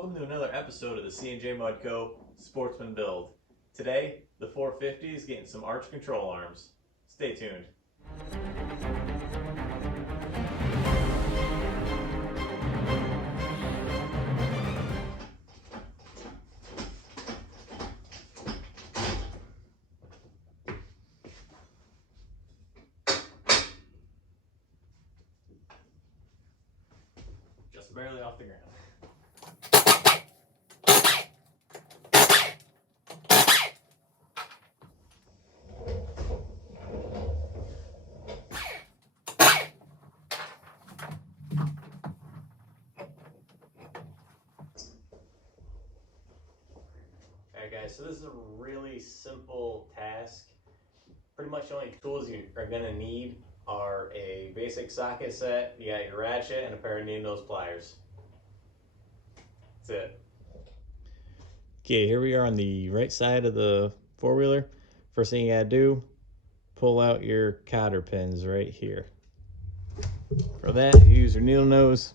Welcome to another episode of the C&J Mud Co. Sportsman Build. Today, the 450 is getting some arch control arms. Stay tuned. Just barely off the ground. Alright guys, so this is a really simple task. Pretty much the only tools you are going to need are a basic socket set, you got your ratchet, and a pair of needle-nose pliers. That's it. Okay, here we are on the right side of the four-wheeler. First thing you gotta do, pull out your cotter pins right here. For that, you use your needle nose.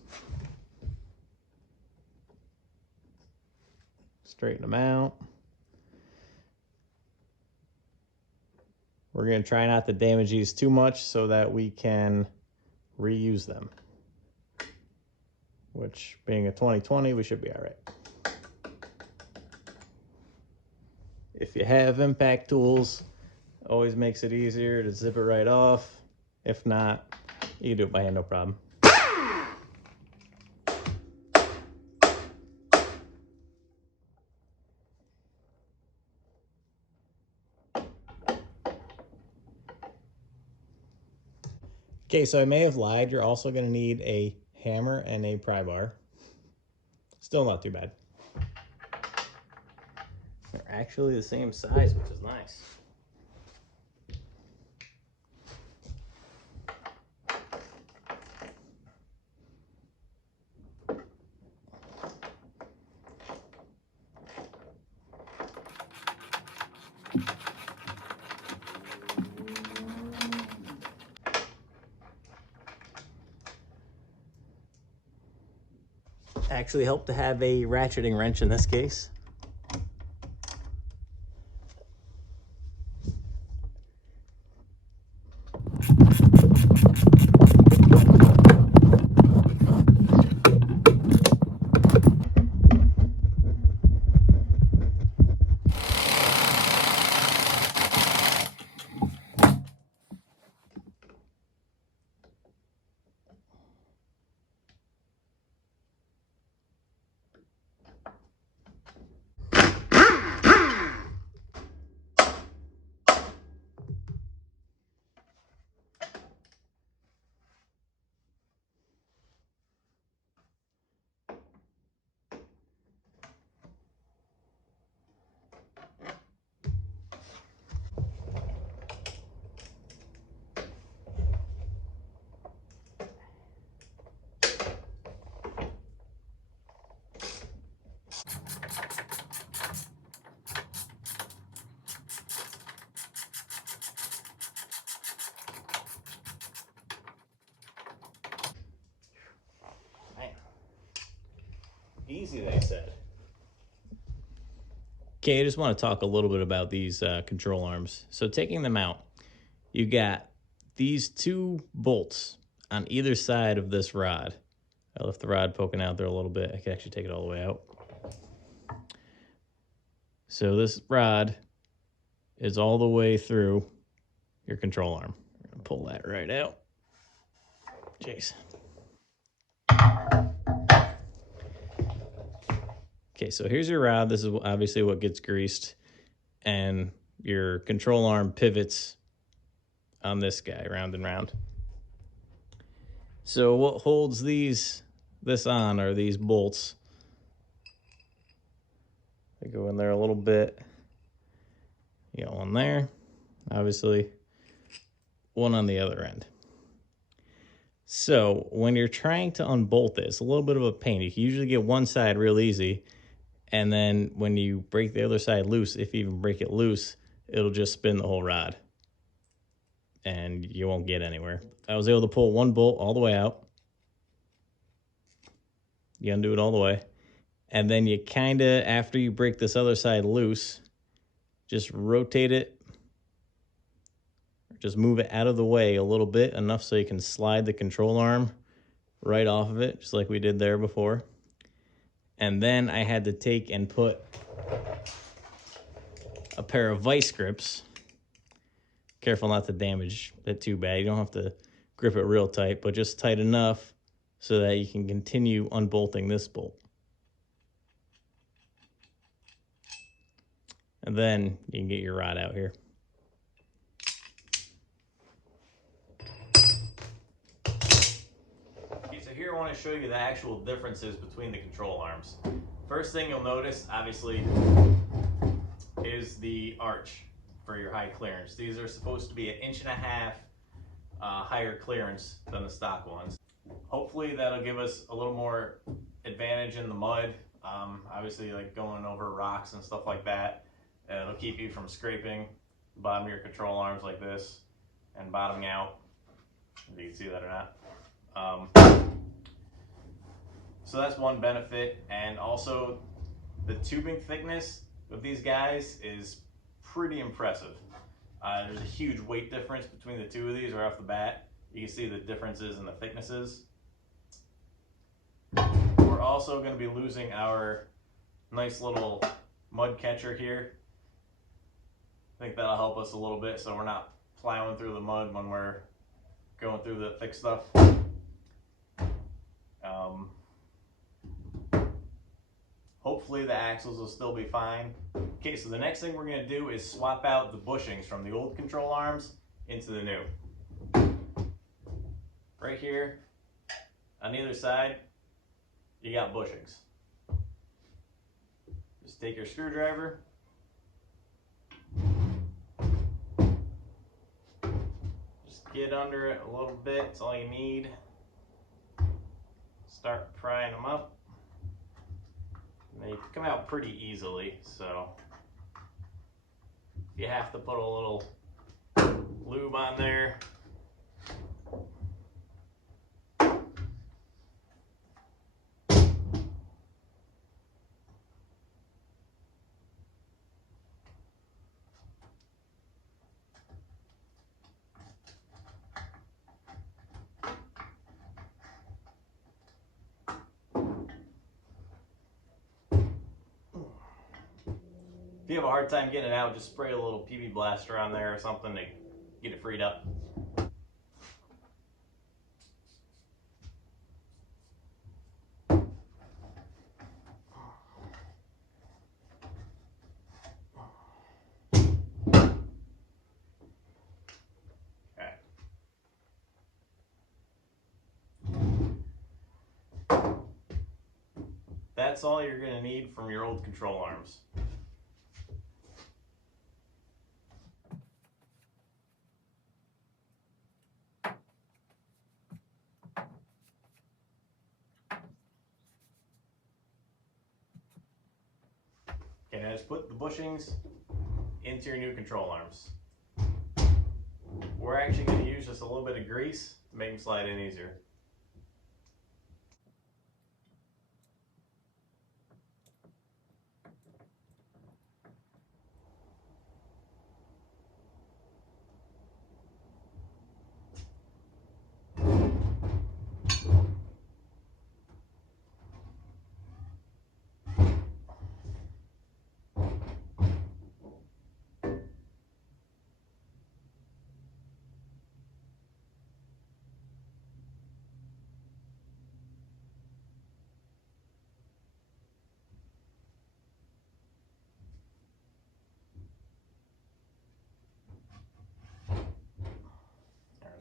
Straighten them out. We're going to try not to damage these too much so that we can reuse them. Which, being a 2020, we should be all right. If you have impact tools, always makes it easier to zip it right off. If not, you can do it by hand, no problem. Okay, so I may have lied. You're also going to need a hammer and a pry bar. Still not too bad. They're actually the same size, which is nice. Actually helped to have a ratcheting wrench in this case. Easy, they said. Okay, I just want to talk a little bit about these control arms. So taking them out, you got these two bolts on either side of this rod. I left the rod poking out there a little bit. I can actually take it all the way out. So this rod is all the way through your control arm. We're gonna pull that right out. Jeez. Okay, so here's your rod. This is obviously what gets greased. And your control arm pivots on this guy, round and round. So what holds this on are these bolts. They go in there a little bit. You got one there, obviously. One on the other end. So when you're trying to unbolt this, it's a little bit of a pain. You can usually get one side real easy. And then when you break the other side loose, if you even break it loose, it'll just spin the whole rod. And you won't get anywhere. I was able to pull one bolt all the way out. You undo it all the way. And then you kind of, after you break this other side loose, just rotate it, just move it out of the way a little bit, enough so you can slide the control arm right off of it, just like we did there before. And then I had to take and put a pair of vice grips. Careful not to damage it too bad. You don't have to grip it real tight, but just tight enough so that you can continue unbolting this bolt. And then you can get your rod out here. Okay, so here I want to show you the actual differences between the control arms. First thing you'll notice, obviously, is the arch for your high clearance. These are supposed to be 1.5 inches higher clearance than the stock ones. Hopefully that'll give us a little more advantage in the mud. Obviously, like going over rocks and stuff like that. It'll keep you from scraping the bottom of your control arms like this and bottoming out, if you can see that or not. So that's one benefit. And also the tubing thickness of these guys is pretty impressive. There's a huge weight difference between the two of these right off the bat. You can see the differences in the thicknesses. We're also going to be losing our nice little mud catcher here. I think that'll help us a little bit so we're not plowing through the mud when we're going through the thick stuff. Hopefully the axles will still be fine. Okay, so the next thing we're going to do is swap out the bushings from the old control arms into the new. Right here on either side, you got bushings. Just take your screwdriver, just get under it a little bit, it's all you need. Start prying them up. They come out pretty easily, so you have to put a little lube on there. If you have a hard time getting it out, just spray a little PB blaster on there or something to get it freed up. Okay. That's all you're going to need from your old control arms. Okay, now just put the bushings into your new control arms. We're actually going to use just a little bit of grease to make them slide in easier.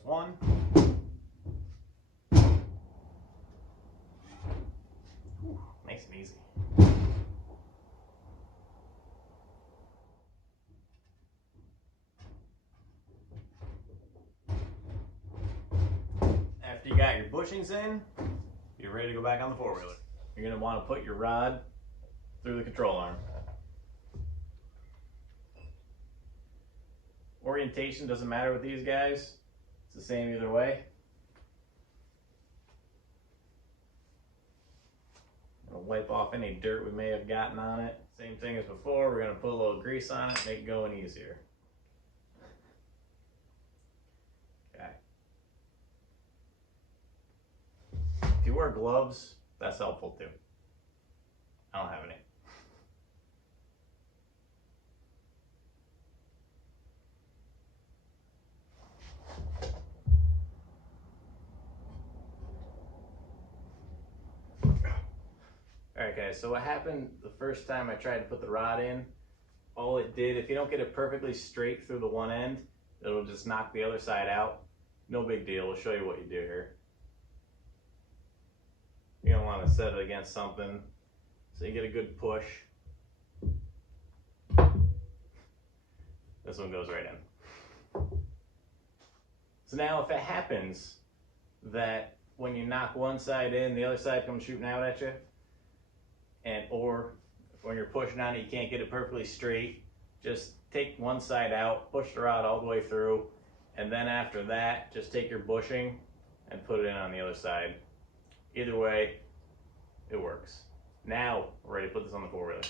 One. Whew, nice and easy. After you got your bushings in, you're ready to go back on the four-wheeler. You're going to want to put your rod through the control arm. Orientation doesn't matter with these guys. It's the same either way. Gonna wipe off any dirt we may have gotten on it. Same thing as before, we're gonna put a little grease on it, make it going easier. Okay. If you wear gloves, that's helpful too. I don't have any. Alright guys, so what happened the first time I tried to put the rod in, all it did, if you don't get it perfectly straight through the one end, it'll just knock the other side out. No big deal, we'll show you what you do here. You're gonna want to set it against something so you get a good push. This one goes right in. So now if it happens that when you knock one side in, the other side comes shooting out at you, or when you're pushing on it, you can't get it perfectly straight, just take one side out, push the rod all the way through, and then after that, just take your bushing and put it in on the other side. Either way, it works. Now, we're ready to put this on the four-wheeler.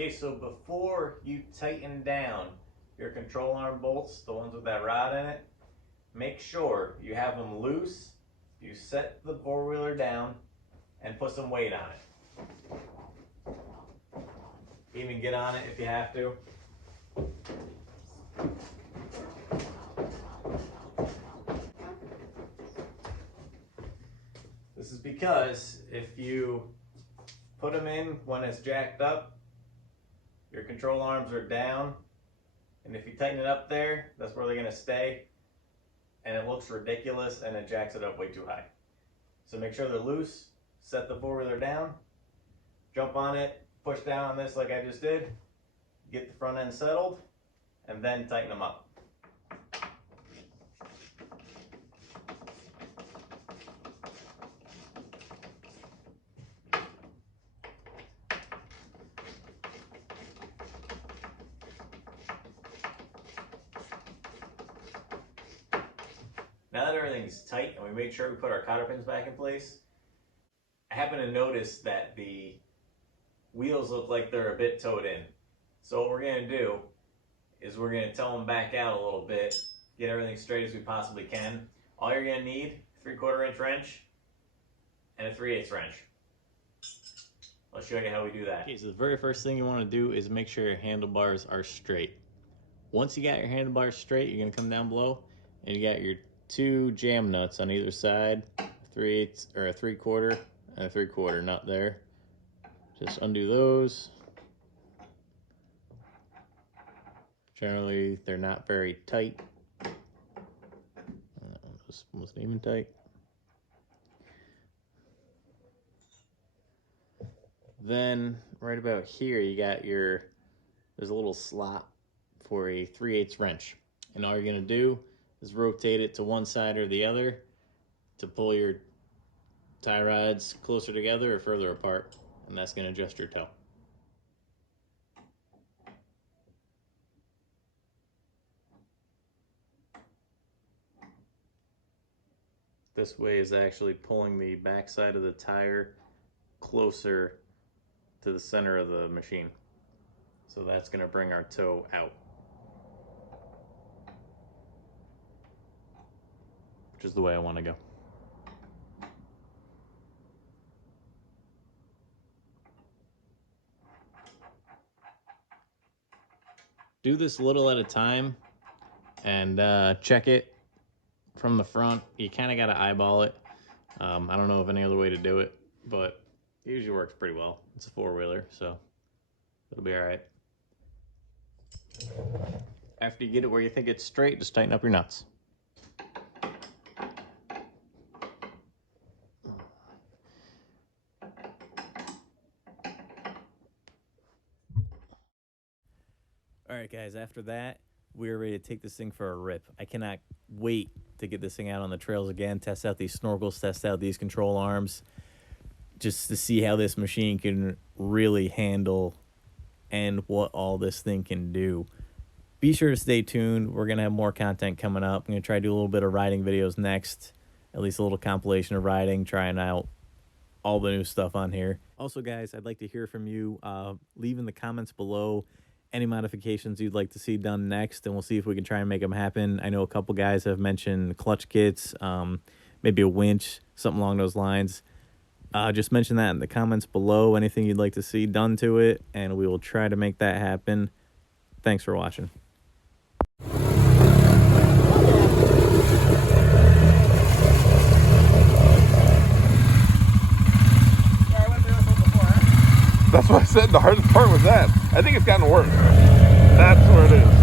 Okay, so before you tighten down your control arm bolts, the ones with that rod in it, make sure you have them loose. You set the four-wheeler down and put some weight on it. Even get on it if you have to. This is because if you put them in when it's jacked up, your control arms are down And if you tighten it up there, that's where they're gonna stay. And it looks ridiculous and it jacks it up way too high. So make sure they're loose, set the four-wheeler down, jump on it, push down on this like I just did, get the front end settled, and then tighten them up. Now that everything's tight and we made sure we put our cotter pins back in place, I happen to notice that the wheels look like they're a bit towed in. So what we're going to do is we're going to tow them back out a little bit, get everything straight as we possibly can. All you're going to need, 3/4 inch wrench and a 3/8 wrench. I'll show you how we do that. Okay, so the very first thing you want to do is make sure your handlebars are straight. Once you got your handlebars straight, you're going to come down below and you got your 2 jam nuts on either side, 3/8 or a 3/4 and a 3/4 nut there. Just undo those. Generally, they're not very tight. That one wasn't even tight. Then, right about here, you got there's a little slot for a 3/8 wrench. And all you're gonna do is rotate it to one side or the other to pull your tie rods closer together or further apart, and that's gonna adjust your tow. This way is actually pulling the back side of the tire closer to the center of the machine. So that's gonna bring our tow out, which is the way I want to go. Do this a little at a time and check it from the front. You kind of got to eyeball it. I don't know of any other way to do it, but it usually works pretty well. It's a 4-wheeler, so it'll be all right. After you get it where you think it's straight, just tighten up your nuts. All right, guys, after that, we're ready to take this thing for a rip. I cannot wait to get this thing out on the trails again, test out these snorkels, test out these control arms, just to see how this machine can really handle and what all this thing can do. Be sure to stay tuned. We're going to have more content coming up. I'm going to try to do a little bit of riding videos next, at least a little compilation of riding, trying out all the new stuff on here. Also, guys, I'd like to hear from you. Leave in the comments below any modifications you'd like to see done next, and we'll see if we can try and make them happen. I know a couple guys have mentioned clutch kits, maybe a winch, something along those lines. Just mention that in the comments below, anything you'd like to see done to it, and we will try to make that happen. Thanks for watching. That's what I said. The hardest part was that. I think it's gotten worse. That's where it is.